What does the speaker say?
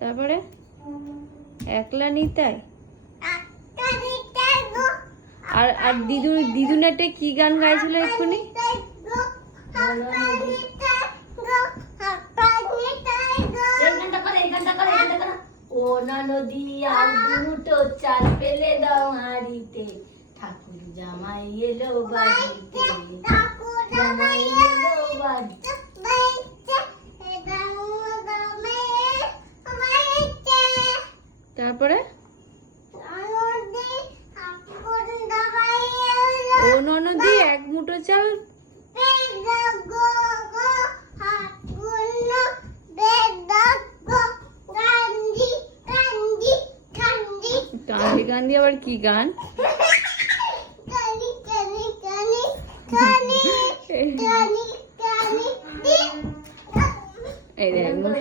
তারপরে একলা নিতাই। আর আর দিদুনেটে কি গান গাইছিল এক্ষুনি? ও নদী আর দুটো চাল ফেলে দাও হাড়িতে, ঠাকুর জামাই এলো বাড়িতে, জামাই এলো বাড়িতে। তারপরে ও ননদি এক মুঠো চাল কান্দি কান্দি আবার কি গান? এই দেখ মুখে